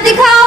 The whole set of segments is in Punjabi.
दिखा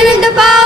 别人的包。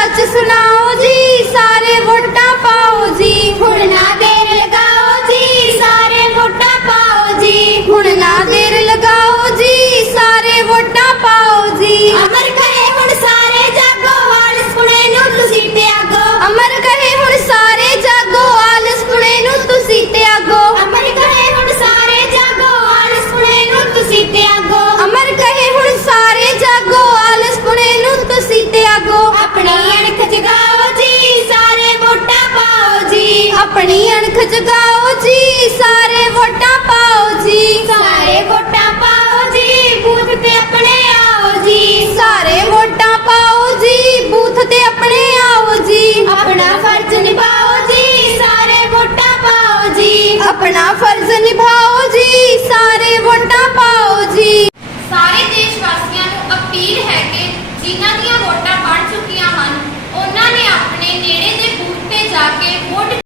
ਸੱਚ ਸੁਣਾਓ ਜੀ ਸਾਰੇ the